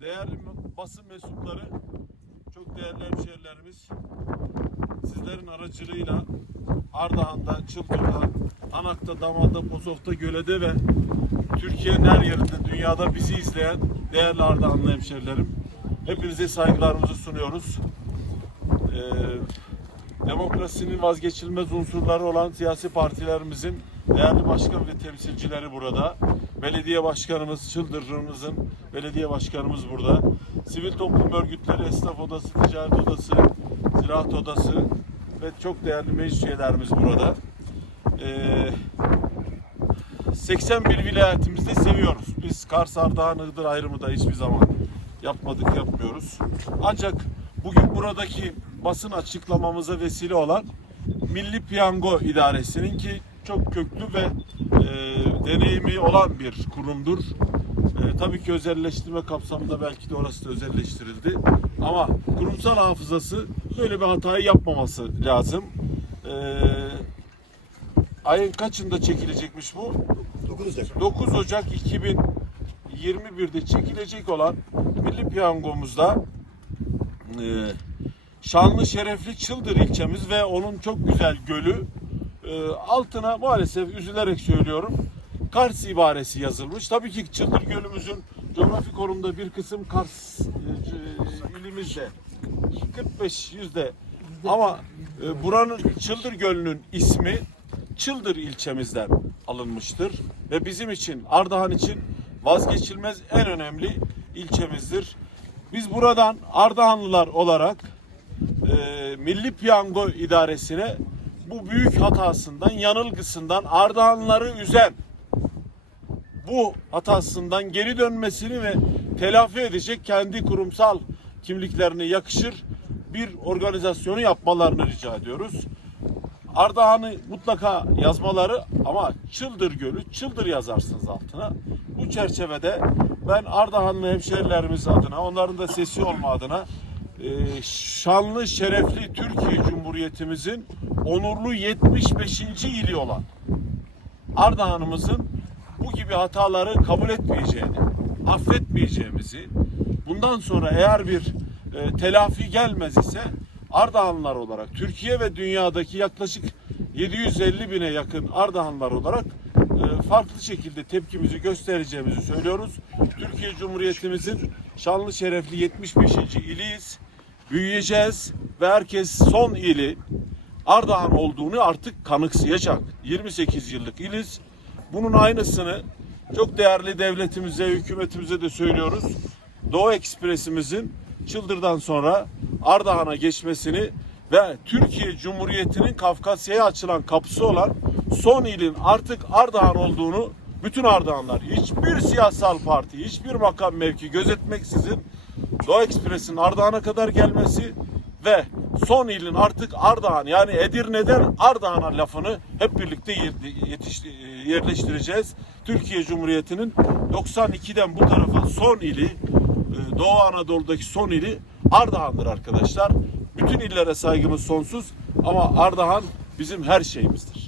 Değerli basın mensupları, çok değerli hemşehrilerimiz, sizlerin aracılığıyla Ardahan'da, Çıldır'da, Anak'ta, Damal'da, Posof'ta, Göle'de ve Türkiye'nin her yerinde, dünyada bizi izleyen değerli Ardahanlı hemşehrilerim, hepinize saygılarımızı sunuyoruz. Ee, demokrasinin vazgeçilmez unsurları olan siyasi partilerimizin değerli başkan ve temsilcileri burada. Belediye başkanımız Çıldırır'ımızın belediye başkanımız burada. Sivil toplum örgütleri, esnaf odası, ticaret odası, ziraat odası ve çok değerli meclis üyelerimiz burada. Ee, 81 vilayetimizde seviyoruz. Biz Kars, Ardahan, Iğdır ayrımı da hiçbir zaman yapmadık, yapmıyoruz. Ancak bugün buradaki basın açıklamamıza vesile olan Milli Piyango İdaresi'nin ki çok köklü ve e, deneyimi olan bir kurumdur. E, tabii ki özelleştirme kapsamında belki de orası da özelleştirildi. Ama kurumsal hafızası böyle bir hatayı yapmaması lazım. E, ayın kaçında çekilecekmiş bu? 9 Ocak. 9 Ocak 2021'de çekilecek olan Milli Piyangomuzda e, şanlı şerefli Çıldır ilçemiz ve onun çok güzel gölü e, altına maalesef üzülerek söylüyorum Kars ibaresi yazılmış. Tabii ki Çıldır Gölümüzün coğrafi konumda bir kısım Kars e, ilimizde 45 yüzde ama e, buranın Çıldır Gölü'nün ismi Çıldır ilçemizden alınmıştır ve bizim için Ardahan için vazgeçilmez en önemli ilçemizdir. Biz buradan Ardahanlılar olarak e, Milli Piyango İdaresi'ne bu büyük hatasından, yanılgısından Ardahanlıları üzen bu hatasından geri dönmesini ve telafi edecek kendi kurumsal kimliklerine yakışır bir organizasyonu yapmalarını rica ediyoruz. Ardahan'ı mutlaka yazmaları ama Çıldır Gölü, Çıldır yazarsınız altına. Bu çerçevede ben Ardahanlı hemşerilerimiz adına, onların da sesi olma adına e, şanlı, şerefli Türkiye Cumhuriyetimizin onurlu 75. ili olan Ardahan'ımızın bu gibi hataları kabul etmeyeceğini, affetmeyeceğimizi, bundan sonra eğer bir e, telafi gelmez ise Ardahanlılar olarak Türkiye ve dünyadaki yaklaşık 750 bine yakın Ardahanlılar olarak e, farklı şekilde tepkimizi göstereceğimizi söylüyoruz. Türkiye Cumhuriyetimizin şanlı şerefli 75. iliyiz. Büyüyeceğiz ve herkes son ili Ardahan olduğunu artık kanıksayacak. 28 yıllık iliz. Bunun aynısını çok değerli devletimize, hükümetimize de söylüyoruz. Doğu Ekspresimizin Çıldır'dan sonra Ardahan'a geçmesini ve Türkiye Cumhuriyeti'nin Kafkasya'ya açılan kapısı olan son ilin artık Ardahan olduğunu bütün Ardahanlar, hiçbir siyasal parti, hiçbir makam mevki gözetmeksizin Doğu Ekspres'in Ardahan'a kadar gelmesi ve son ilin artık Ardahan yani Edirne'den Ardahan'a lafını hep birlikte yerleştireceğiz. Türkiye Cumhuriyeti'nin 92'den bu tarafa son ili e, Doğu Anadolu'daki son ili Ardahan'dır arkadaşlar. Bütün illere saygımız sonsuz ama Ardahan bizim her şeyimizdir.